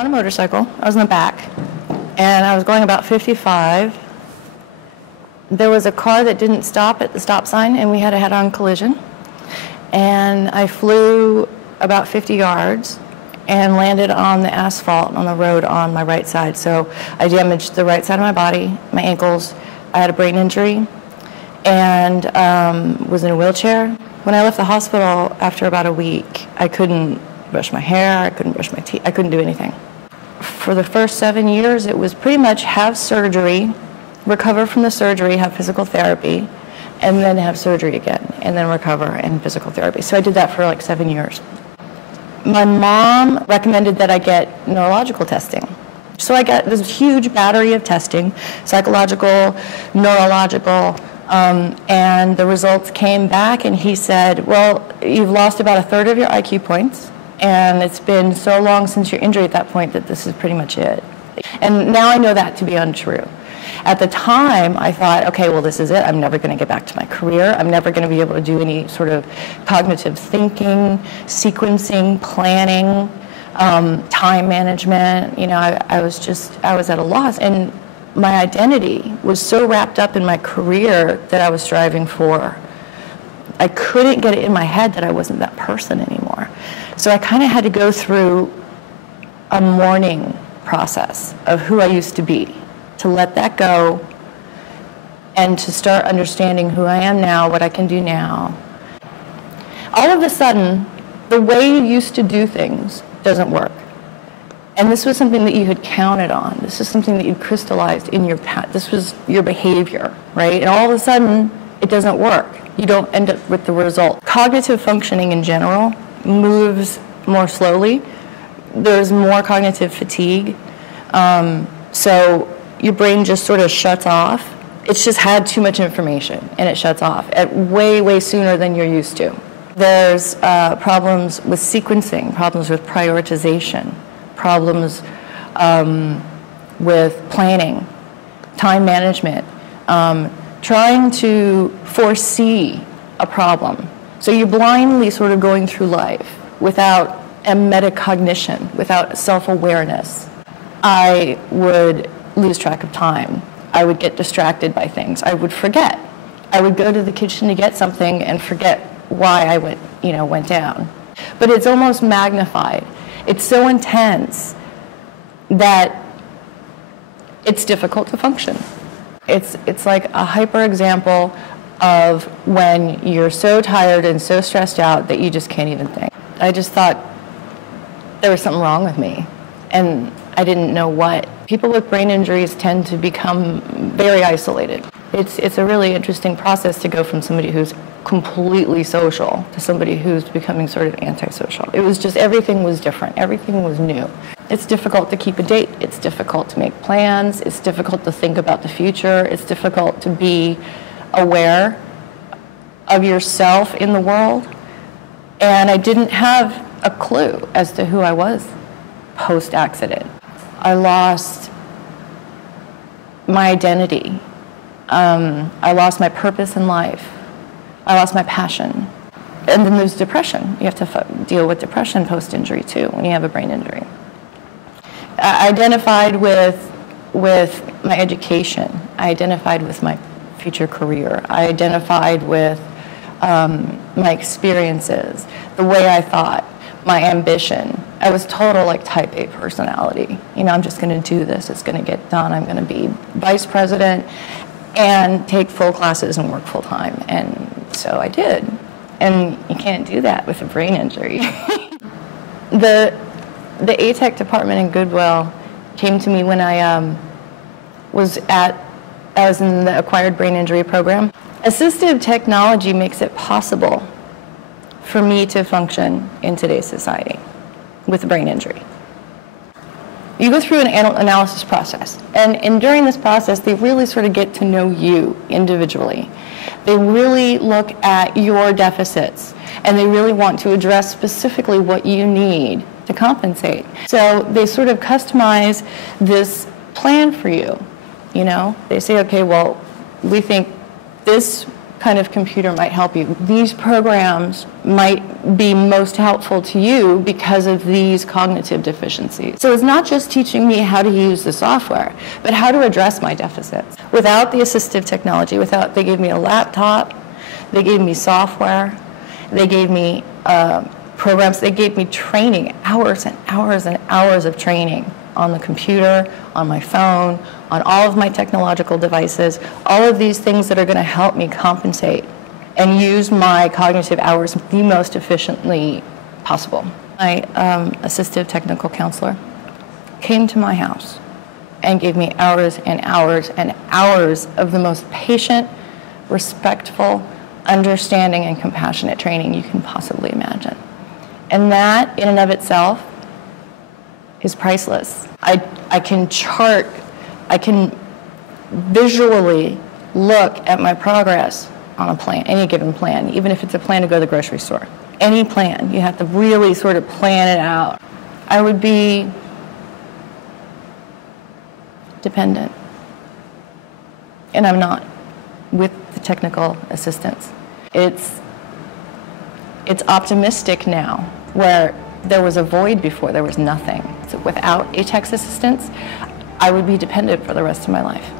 on a motorcycle. I was in the back, and I was going about 55. There was a car that didn't stop at the stop sign, and we had a head-on collision. And I flew about 50 yards and landed on the asphalt on the road on my right side. So I damaged the right side of my body, my ankles. I had a brain injury and was in a wheelchair. When I left the hospital after about a week, I couldn't brush my hair, I couldn't brush my teeth, I couldn't do anything. For the first 7 years, it was pretty much have surgery, recover from the surgery, have physical therapy, and then have surgery again, and then recover and physical therapy. So I did that for like 7 years. My mom recommended that I get neurological testing. So I got this huge battery of testing, psychological, neurological, and the results came back, and he said, well, you've lost about 1/3 of your IQ points, and it's been so long since your injury at that point that this is pretty much it. And now I know that to be untrue. At the time, I thought, okay, well, this is it. I'm never going to get back to my career. I'm never going to be able to do any sort of cognitive thinking, sequencing, planning, time management. You know, I was at a loss. And my identity was so wrapped up in my career that I was striving for. I couldn't get it in my head that I wasn't that person anymore. So I kind of had to go through a mourning process of who I used to be, to let that go and to start understanding who I am now, what I can do now. All of a sudden, the way you used to do things doesn't work. And this was something that you had counted on. This is something that you'd crystallized in your past. This was your behavior, right? And all of a sudden, it doesn't work. You don't end up with the result. Cognitive functioning in general moves more slowly. There's more cognitive fatigue. So your brain just sort of shuts off. It's just had too much information, and it shuts off at way, way sooner than you're used to. There's problems with sequencing, problems with prioritization, problems with planning, time management, trying to foresee a problem. So you're blindly sort of going through life without a metacognition, without self-awareness. I would lose track of time. I would get distracted by things. I would forget. I would go to the kitchen to get something and forget why I went down. But it's almost magnified. It's so intense that it's difficult to function. It's like a hyper example of when you're so tired and so stressed out that you just can't even think. I just thought there was something wrong with me, and I didn't know what. People with brain injuries tend to become very isolated. It's a really interesting process to go from somebody who's completely social to somebody who's becoming sort of antisocial. It was just, everything was different. Everything was new. It's difficult to keep a date. It's difficult to make plans. It's difficult to think about the future. It's difficult to be aware of yourself in the world. And I didn't have a clue as to who I was post-accident. I lost my identity. I lost my purpose in life. I lost my passion. And then there's depression. You have to deal with depression post-injury too when you have a brain injury. I identified with my education. I identified with my future career. I identified with my experiences, the way I thought, my ambition. I was total like type A personality. You know, I'm just going to do this. It's going to get done. I'm going to be vice president and take full classes and work full time. And so I did. And you can't do that with a brain injury. The ATEC department in Goodwill came to me when I was in the acquired brain injury program. Assistive technology makes it possible for me to function in today's society with a brain injury. You go through an analysis process, and during this process, they really sort of get to know you individually. They really look at your deficits, and they really want to address specifically what you need to compensate. So they sort of customize this plan for you. You know, they say, okay, well, we think this kind of computer might help you. These programs might be most helpful to you because of these cognitive deficiencies. So it's not just teaching me how to use the software, but how to address my deficits. Without the assistive technology, they gave me a laptop, they gave me software, they gave me programs, they gave me training, hours and hours and hours of training on the computer, on my phone, on all of my technological devices, all of these things that are going to help me compensate and use my cognitive hours the most efficiently possible. My assistive technical counselor came to my house and gave me hours and hours and hours of the most patient, respectful, understanding, and compassionate training you can possibly imagine. And that, in and of itself, is priceless. I can chart, I can visually look at my progress on a plan, any given plan, even if it's a plan to go to the grocery store. Any plan, you have to really sort of plan it out. I would be dependent, and I'm not, with the technical assistance. It's optimistic now, where there was a void before, there was nothing. So without a tech assistance, I would be dependent for the rest of my life.